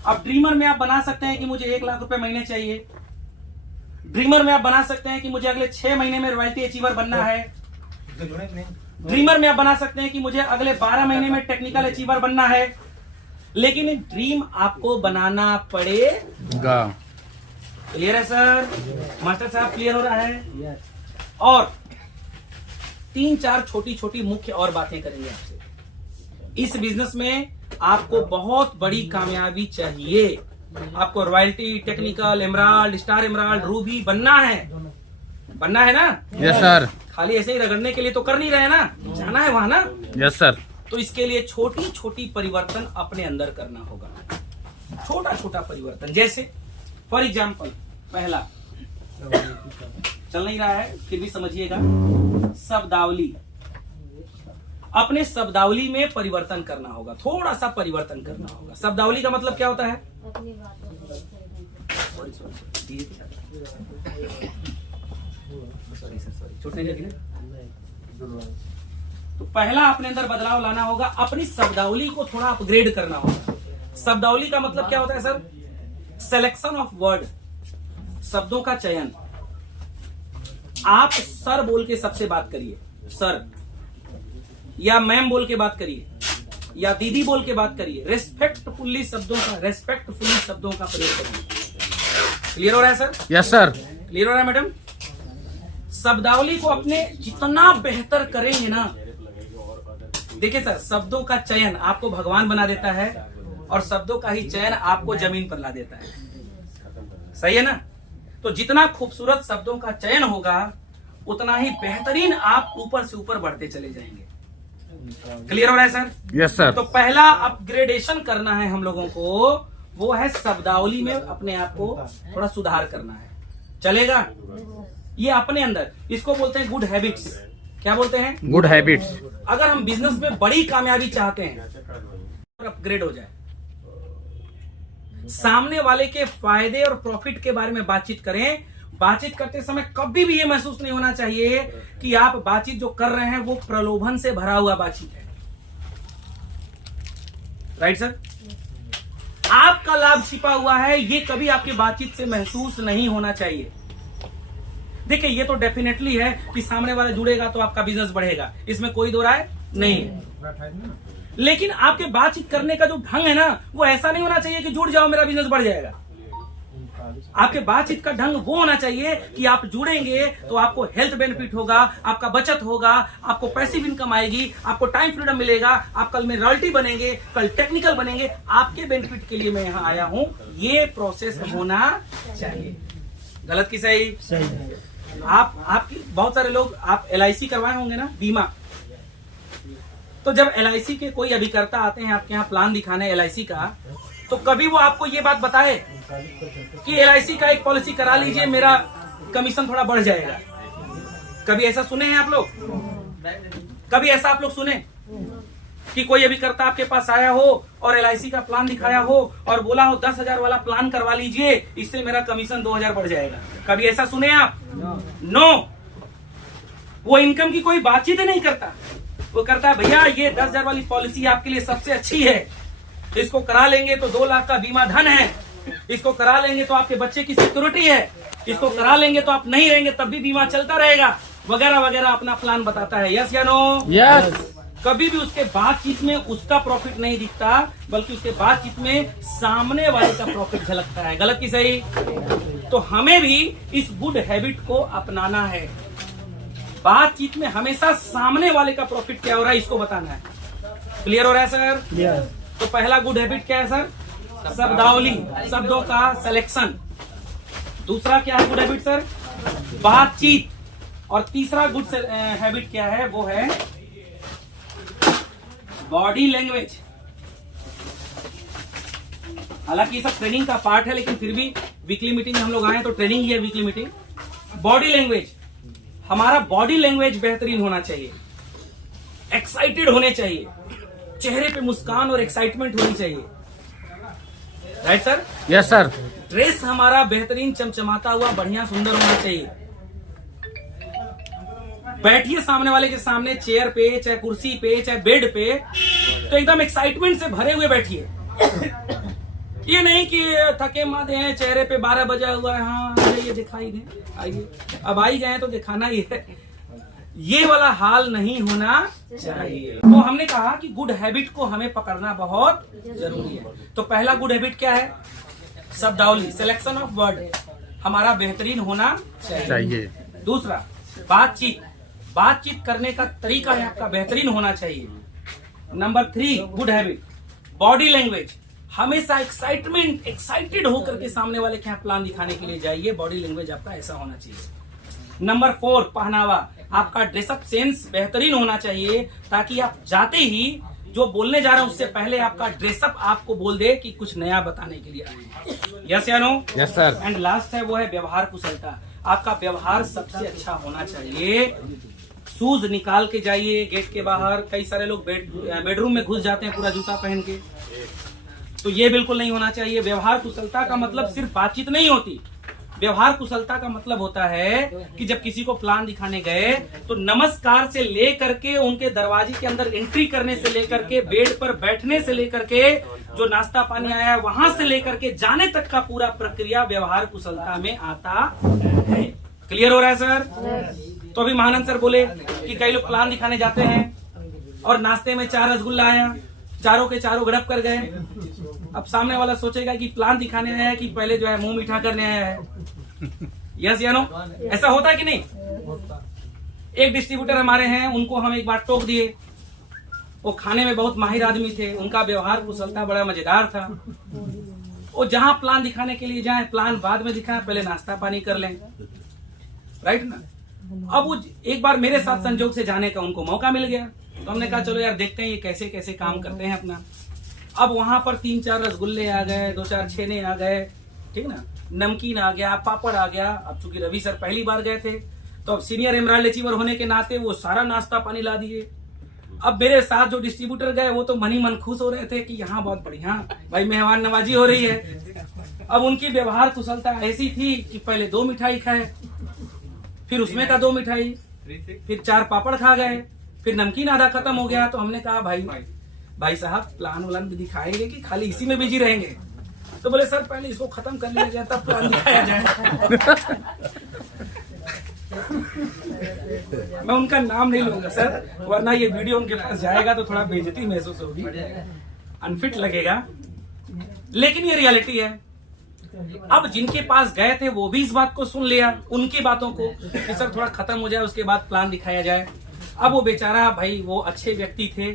अब ड्रीमर में आप बना सकते हैं कि मुझे 1 लाख रुपए महीने चाहिए। ड्रीमर में आप बना सकते हैं कि मुझे अगले 6 महीने में रॉयल्टी अचीवर बनना है। ड्रीमर में आप बना सकते हैं कि मुझे अगले 12 महीने में टेक्निकल अचीवर बनना है। लेकिन ड्रीम आपको बनाना पड़ेगा। क्लियर है सर? मास्टर साहब क्लियर हो रहा है? और 3-4 छोटी छोटी मुख्य और बातें करेंगे आपसे। इस बिजनेस में आपको बहुत बड़ी कामयाबी चाहिए। आपको royalty, technical, emerald, star emerald, Ruby बनना है ना? Yes sir. खाली ऐसे ही रगड़ने के लिए तो कर नहीं रहे ना, जाना है वहां ना। Yes sir. तो इसके लिए छोटी छोटी परिवर्तन अपने अंदर करना होगा। छोटा छोटा परिवर्तन, जैसे फॉर एग्जाम्पल, पहला चल नहीं रहा है फिर भी समझिएगा, शब्दावली। अपने शब्दावली में परिवर्तन करना होगा, थोड़ा सा परिवर्तन करना होगा। शब्दावली का मतलब क्या होता है? छूटने लगी ना। तो पहला अपने अंदर बदलाव लाना होगा, अपनी शब्दावली को थोड़ा अपग्रेड करना होगा। शब्दावली का मतलब क्या होता है सर? सिलेक्शन ऑफ वर्ड, शब्दों का चयन। आप सर बोल के सबसे बात करिए, सर, या मैम बोल के बात करिए। या दीदी बोल के बात करिए, रेस्पेक्टफुली शब्दों का प्रयोग करिए। क्लियर हो रहा है सर? Yes sir. क्लियर हो रहा है मैडम? शब्दावली को अपने जितना बेहतर करेंगे ना, देखिए सर, शब्दों का चयन आपको भगवान बना देता है और शब्दों का ही चयन आपको जमीन पर ला देता है। सही है ना? तो जितना खूबसूरत शब्दों का चयन होगा उतना ही बेहतरीन आप ऊपर से ऊपर बढ़ते चले जाएंगे। क्लियर हो रहा है सर? Yes sir. तो पहला अपग्रेडेशन करना है हम लोगों को, वो है शब्दावली में अपने आप को थोड़ा सुधार करना है। चलेगा? ये अपने अंदर, इसको बोलते हैं गुड हैबिट्स। क्या बोलते हैं? Good habits. अगर हम बिजनेस में बड़ी कामयाबी चाहते हैं और अपग्रेड हो जाए, सामने वाले के फायदे और प्रॉफिट के बारे में बातचीत करें। बातचीत करते समय कभी भी ये महसूस नहीं होना चाहिए कि आप बातचीत जो कर रहे हैं वो प्रलोभन से भरा हुआ बातचीत है। Right sir? आपका लाभ छिपा हुआ है, ये कभी आपकी बातचीत से महसूस नहीं होना चाहिए। देखिए, ये तो डेफिनेटली है कि सामने वाला जुड़ेगा तो आपका बिजनेस बढ़ेगा, इसमें कोई दो राय नहीं है। लेकिन आपके बातचीत करने का जो ढंग है ना, वो ऐसा नहीं होना चाहिए कि जुड़ जाओ मेरा बिजनेस बढ़ जाएगा। आपके बातचीत का ढंग वो होना चाहिए कि आप जुड़ेंगे तो आपको हेल्थ बेनिफिट होगा, आपका बचत होगा, आपको पैसिव इनकम आएगी, आपको टाइम फ्रीडम मिलेगा, आप कल में रॉयल्टी बनेंगे, कल टेक्निकल बनेंगे। आपके बेनिफिट के लिए मैं यहाँ आया हूँ, ये प्रोसेस होना चाहिए। गलत की सही? सही। आपकी बहुत सारे लोग आप LIC करवाए होंगे ना, बीमा। तो जब LIC के कोई अभिकर्ता आते हैं आपके यहाँ प्लान दिखाने LIC का, तो कभी वो आपको ये बात बताए कि LIC का एक पॉलिसी करा लीजिए, मेरा कमीशन थोड़ा बढ़ जाएगा? कभी ऐसा सुने हैं आप लोग? कभी ऐसा आप लोग सुने कि कोई अभिकर्ता आपके पास आया हो और LIC का प्लान दिखाया हो और बोला हो 10,000 वाला प्लान करवा लीजिए, इससे मेरा कमीशन 2,000 बढ़ जाएगा? कभी ऐसा सुने आप? नो। वो इनकम की कोई बातचीत ही नहीं करता। वो करता है, भैया ये 10,000 वाली पॉलिसी आपके लिए सबसे अच्छी है, इसको करा लेंगे तो 2 लाख का बीमा धन है, इसको करा लेंगे तो आपके बच्चे की सिक्योरिटी है, इसको करा लेंगे तो आप नहीं रहेंगे तब भी बीमा चलता रहेगा, वगैरह वगैरह अपना प्लान बताता है। यस या नो? यस। कभी भी उसके बातचीत में उसका प्रॉफिट नहीं दिखता, बल्कि उसके बातचीत में सामने वाले का प्रॉफिट झलकता है। गलत की सही? तो हमें भी इस गुड हैबिट को अपनाना है। बातचीत में हमेशा सामने वाले का प्रॉफिट क्या हो रहा है इसको बताना है। क्लियर हो रहा है सर? yes. तो पहला गुड हैबिट क्या है सर? शब्दावली, शब्दों का सिलेक्शन। दूसरा क्या है गुड हैबिट सर? बातचीत। और तीसरा गुड हैबिट क्या है? वो है बॉडी लैंग्वेज। हालांकि ये सब ट्रेनिंग का पार्ट है, लेकिन फिर भी वीकली मीटिंग में हम लोग आए तो ट्रेनिंग ही है वीकली मीटिंग। बॉडी लैंग्वेज, हमारा बॉडी लैंग्वेज बेहतरीन होना चाहिए, एक्साइटेड होने चाहिए, चेहरे पे मुस्कान और एक्साइटमेंट होनी चाहिए। Right sir? Yes sir. Dress हमारा बेहतरीन चमचमाता हुआ बढ़िया सुंदर होना चाहिए। बैठिए सामने वाले के सामने, चेयर पे, चाहे कुर्सी पे, चाहे बेड पे, तो एकदम एक्साइटमेंट से भरे हुए बैठिए। ये नहीं कि थके मादे हैं, चेहरे पे 12 बजा हुआ है, हाँ ये दिखाई दे, आइए अब आई गए तो दिखाना ही है, ये वाला हाल नहीं होना चाहिए। तो हमने कहा कि गुड हैबिट को हमें पकड़ना बहुत जरूरी है। तो पहला गुड हैबिट क्या है? शब्दावली, सिलेक्शन ऑफ वर्ड हमारा बेहतरीन होना चाहिए। दूसरा बातचीत, बातचीत करने का तरीका है आपका बेहतरीन होना चाहिए। Number 3 good habit, body language, हमेशा एक्साइटेड होकर के सामने वाले के यहाँ प्लान दिखाने के लिए जाइए, बॉडी लैंग्वेज आपका ऐसा होना चाहिए। नंबर 4 पहनावा, आपका ड्रेसअप सेंस बेहतरीन होना चाहिए, ताकि आप जाते ही जो बोलने जा रहे हैं उससे पहले आपका ड्रेसअप आपको बोल दे कि कुछ नया बताने के लिए आए। यस या no? Yes sir. And last है वो है व्यवहार कुशलता, आपका व्यवहार सबसे अच्छा होना चाहिए। शूज निकाल के जाइए गेट के बाहर। कई सारे लोग बेडरूम में घुस जाते हैं पूरा जूता पहन के, तो ये बिल्कुल नहीं होना चाहिए। व्यवहार कुशलता का मतलब सिर्फ बातचीत नहीं होती। व्यवहार कुशलता का मतलब होता है कि जब किसी को प्लान दिखाने गए तो नमस्कार से लेकर के उनके दरवाजे के अंदर एंट्री करने से लेकर के बेड पर बैठने से लेकर के जो नाश्ता पानी आया है वहां से लेकर के जाने तक का पूरा प्रक्रिया व्यवहार कुशलता में आता है। क्लियर हो रहा है सर? तो अभी महानंद सर बोले कि कई लोग प्लान दिखाने जाते हैं और नाश्ते में 4 रसगुल्ला आया, चारों के चारों गड़प कर गए। अब सामने वाला सोचेगा कि प्लान दिखाने आया है कि पहले जो है मुंह मीठा करने आया है। यस या नो? ऐसा होता है कि नहीं? एक डिस्ट्रीब्यूटर हमारे हैं, उनको हम एक बार टोक दिए। वो खाने में बहुत माहिर आदमी थे, उनका व्यवहार कुशलता बड़ा मजेदार था। वो जहां प्लान दिखाने के लिए जाए, प्लान बाद में दिखाएं, पहले नाश्ता पानी कर लें, राइट ना। अब वो एक बार मेरे साथ संजोग से जाने का उनको मौका मिल गया, तो हमने कहा चलो यार देखते हैं ये कैसे कैसे काम करते हैं अपना। अब वहां पर 3-4 रसगुल्ले आ गए, 2-4 छेने आ गए, ठीक ना, नमकीन आ गया, पापड़ आ गया। अब चूंकि रवि सर पहली बार गए थे, तो अब सीनियर एमराल्ड अचीवर होने के नाते वो सारा नाश्ता पानी ला दिए। अब मेरे साथ जो डिस्ट्रीब्यूटर गए वो तो मन ही मन खुश हो रहे थे कि यहाँ बहुत बढ़िया भाई मेहमान नवाजी हो रही है। अब उनकी व्यवहार कुशलता ऐसी थी कि पहले 2 मिठाई खाए, फिर उसमें का 2 मिठाई, फिर 4 पापड़ खा गए, फिर नमकीन आधा खत्म हो गया। तो हमने कहा भाई साहब प्लान व्लान भी दिखाएंगे कि खाली इसी में बिजी रहेंगे? तो बोले सर पहले इसको खत्म कर लिया जाए तब प्लान दिखाया जाए। मैं उनका नाम नहीं लूंगा सर, वरना ये वीडियो उनके पास जाएगा तो थोड़ा बेइज्जती महसूस होगी, अनफिट लगेगा, लेकिन ये रियलिटी है। अब जिनके पास गए थे वो भी इस बात को सुन लिया, उनकी बातों को कि सर थोड़ा खत्म हो जाए उसके बाद प्लान दिखाया जाए। अब वो बेचारा भाई वो अच्छे व्यक्ति थे,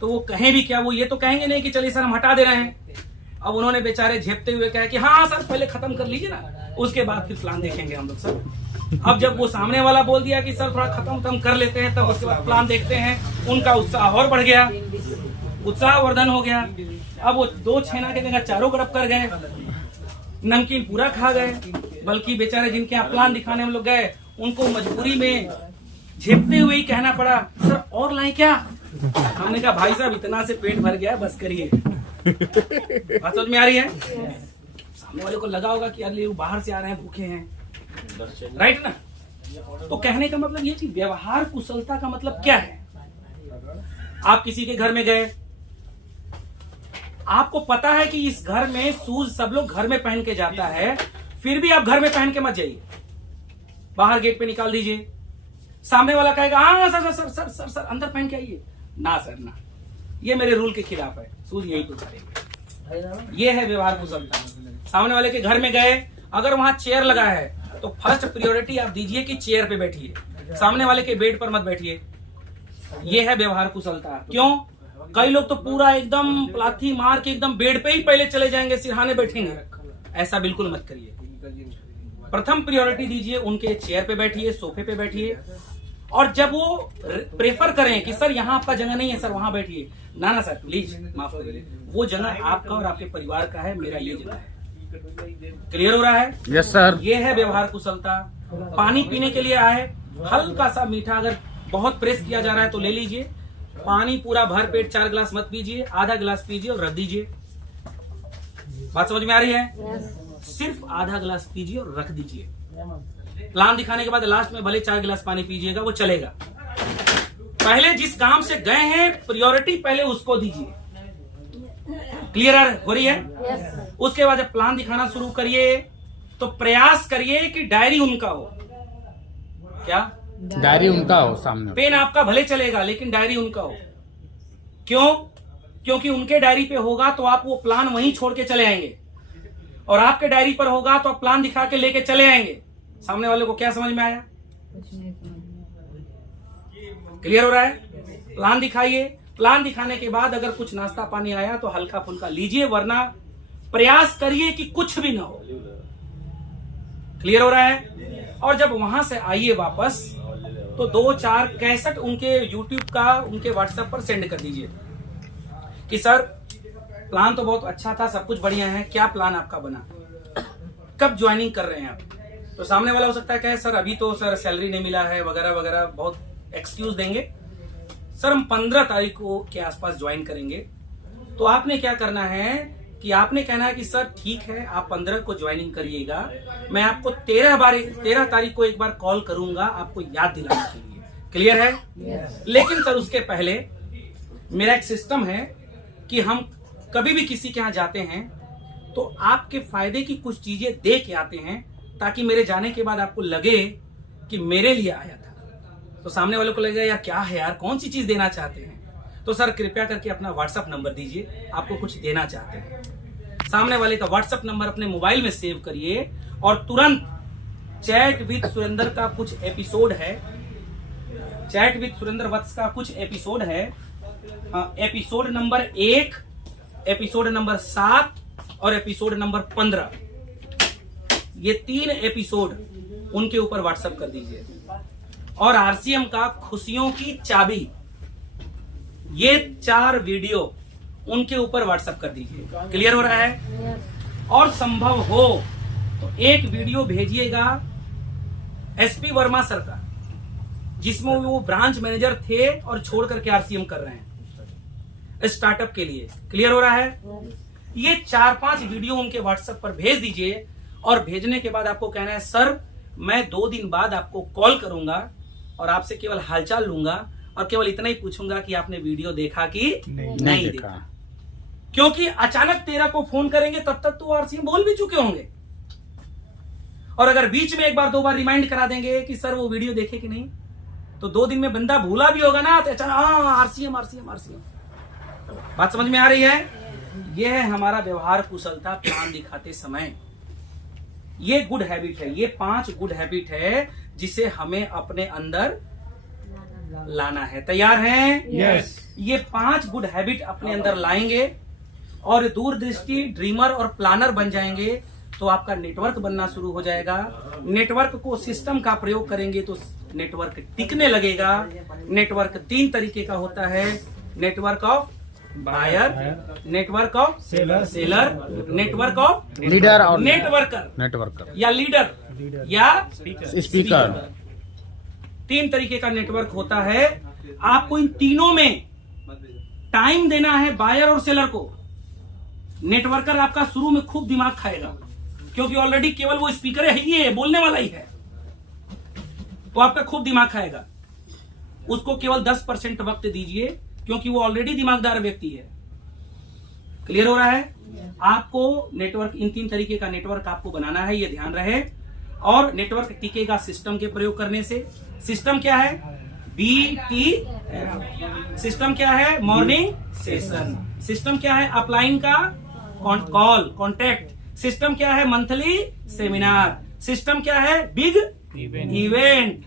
तो वो कहें भी क्या, वो ये तो कहेंगे नहीं कि चलिए सर हम हटा दे रहे हैं। अब उन्होंने बेचारे झेपते हुए कहा कि हाँ सर पहले खत्म कर लीजिए ना, उसके बाद फिर प्लान देखेंगे हम लोग सर। अब जब वो सामने वाला बोल दिया कि सर थोड़ा खत्म कर लेते हैं, तब उसके बाद प्लान देखते हैं, उनका उत्साह और बढ़ गया, उत्साह वर्धन हो गया। अब वो 2 छेना के जगह 4 गड़प कर गए, नमकीन पूरा खा गए। बल्कि बेचारे जिनके यहाँ प्लान दिखाने हम लोग गए, उनको मजबूरी में झेपते हुए ही कहना पड़ा सर और लाएं क्या? हमने कहा भाई साहब इतना से पेट भर गया, बस करिए। बात समझ में आ रही है? सामने वाले को लगा होगा कि यार बाहर से आ रहे हैं, भूखे हैं, राइट ना। तो कहने का मतलब ये कि व्यवहार कुशलता का मतलब क्या है। आप किसी के घर में गए, आपको पता है कि इस घर में शूज सब लोग घर में पहन के जाता है, फिर भी आप घर में पहन के मत जाइए, बाहर गेट पे निकाल दीजिए। सामने वाला कहेगा हाँ sir sir sir sir sir अंदर पहन के आइए, ना सर ना, ये मेरे रूल के खिलाफ है, शूज यही तो करेंगे। ये है व्यवहार कुशलता। सामने वाले के घर में गए, अगर वहां चेयर लगा है तो फर्स्ट प्रायोरिटी आप दीजिए कि चेयर पे बैठिए, सामने वाले के बेड पर मत बैठिए। ये है व्यवहार कुशलता। क्यों? कई लोग तो पूरा एकदम लाथी मार के एकदम बेड पे ही पहले चले जाएंगे, सिरहाने बैठेंगे। ऐसा बिल्कुल मत करिए। प्रथम प्रायोरिटी दीजिए, उनके चेयर पे बैठिए, सोफे पे बैठिए। और जब वो प्रेफर करें कि सर यहाँ आपका जगह नहीं है सर वहां बैठिए, ना ना सर प्लीज माफ करिए, वो जगह आपका और आपके परिवार का है, मेरा ये जगह है। क्लियर हो रहा है? Yes sir. ये है व्यवहार कुशलता। पानी पीने के लिए आए, हल्का सा मीठा, अगर बहुत प्रेस किया जा रहा है तो ले लीजिए। पानी पूरा भर पेट 4 गिलास मत पीजिए, आधा गिलास पीजिए और रख दीजिए। बात समझ में आ रही है? सिर्फ आधा गिलास पीजिए और रख दीजिए। प्लान दिखाने के बाद लास्ट में भले 4 गिलास पानी पीजिएगा, वो चलेगा। पहले जिस काम से गए हैं प्रायोरिटी पहले उसको दीजिए। क्लियर हो रही है? उसके बाद जब प्लान दिखाना शुरू करिए तो प्रयास करिए कि डायरी उनका हो। क्या? डायरी उनका हो सामने। पेन आपका भले चलेगा लेकिन डायरी उनका हो। क्यों? क्योंकि उनके डायरी पे होगा तो आप वो प्लान वहीं छोड़ के चले आएंगे, और आपके डायरी पर होगा तो आप प्लान दिखा के लेके चले आएंगे। सामने वाले को क्या समझ में आया? क्लियर हो रहा है? प्लान दिखाइए, प्लान दिखाने के बाद अगर कुछ नाश्ता पानी आया तो हल्का फुल्का लीजिए, वरना प्रयास करिए कि कुछ भी ना हो। क्लियर हो रहा है? और जब वहां से आइए वापस तो 2-4 कैसेट उनके YouTube का उनके WhatsApp पर सेंड कर दीजिए कि सर प्लान तो बहुत अच्छा था, सब कुछ बढ़िया है, क्या प्लान आपका बना, कब ज्वाइनिंग कर रहे हैं आप? तो सामने वाला हो सकता है कहे सर अभी तो सर सैलरी नहीं मिला है वगैरह वगैरह, बहुत एक्सक्यूज देंगे। सर हम 15 तारीख को के आसपास ज्वाइन करेंगे। तो आपने क्या करना है कि आपने कहना है कि सर ठीक है आप 15 को ज्वाइनिंग करिएगा, मैं आपको 13 तारीख को एक बार कॉल करूंगा आपको याद दिलाने के लिए। क्लियर है? लेकिन सर उसके पहले मेरा एक सिस्टम है कि हम कभी भी किसी के यहाँ जाते हैं तो आपके फायदे की कुछ चीजें दे के आते हैं, ताकि मेरे जाने के बाद आपको लगे कि मेरे लिए आया था। तो सामने वाले को लगेगा यार क्या है यार, कौन सी चीज देना चाहते हैं। तो सर कृपया करके अपना व्हाट्सएप नंबर दीजिए, आपको कुछ देना चाहते हैं। सामने वाले का व्हाट्सएप नंबर अपने मोबाइल में सेव करिए और तुरंत चैट विद सुरेंद्र का कुछ एपिसोड है, चैट विद सुरेंद्र वत्स का कुछ एपिसोड है, एपिसोड नंबर 1, एपिसोड नंबर 7 और एपिसोड नंबर 15, ये 3 एपिसोड उनके ऊपर व्हाट्सएप कर दीजिए। और आरसीएम का खुशियों की चाबी, ये 4 वीडियो उनके ऊपर व्हाट्सएप कर दीजिए। क्लियर हो रहा है? और संभव हो तो एक वीडियो भेजिएगा एसपी वर्मा सर का, जिसमें वो ब्रांच मैनेजर थे और छोड़ करके आरसीएम कर रहे हैं स्टार्टअप के लिए। क्लियर हो रहा है? ये 4-5 वीडियो उनके व्हाट्सएप पर भेज दीजिए और भेजने के बाद आपको कहना है सर मैं 2 दिन बाद आपको कॉल करूंगा और आपसे केवल हालचाल लूंगा और केवल इतना ही पूछूंगा कि आपने वीडियो देखा कि नहीं देखा। क्योंकि अचानक 13 को फोन करेंगे तब तक तो आरसीएम बोल भी चुके होंगे। और अगर बीच में 1 बार 2 बार रिमाइंड करा देंगे कि सर वो वीडियो देखे कि नहीं, तो 2 दिन में बंदा भूला भी होगा ना, तो अचानक आरसीएम आरसीएम आरसीएम। बात समझ में आ रही है? यह है हमारा व्यवहार कुशलता प्लान दिखाते समय। ये गुड हैबिट है, ये 5 गुड हैबिट है जिसे हमें अपने अंदर लाना है। तैयार हैं? यस। ये 5 गुड हैबिट अपने अंदर लाएंगे और दूरदृष्टि ड्रीमर और प्लानर बन जाएंगे, तो आपका नेटवर्क बनना शुरू हो जाएगा। नेटवर्क को सिस्टम का प्रयोग करेंगे तो नेटवर्क टिकने लगेगा। नेटवर्क 3 तरीके का होता है, network of buyer, network of seller, network of leader और नेटवर्कर या लीडर या स्पीकर। 3 तरीके का नेटवर्क होता है। आपको इन तीनों में टाइम देना है, बायर और सेलर को। नेटवर्कर आपका शुरू में खूब दिमाग खाएगा, क्योंकि ऑलरेडी केवल वो स्पीकर है, ही है, बोलने वाला ही है, तो आपका खूब दिमाग खाएगा। उसको केवल 10% वक्त दीजिए, क्योंकि वो ऑलरेडी दिमागदार व्यक्ति है। क्लियर हो रहा है? आपको नेटवर्क, इन 3 तरीके का नेटवर्क आपको बनाना है, ये ध्यान रहे। और नेटवर्क टिकेगा सिस्टम के प्रयोग करने से। सिस्टम क्या है? BTF। सिस्टम क्या है? Morning session. सिस्टम क्या है? अपलाइन का कॉल कॉन्टैक्ट। सिस्टम क्या है? Monthly seminar. सिस्टम क्या है? Big event.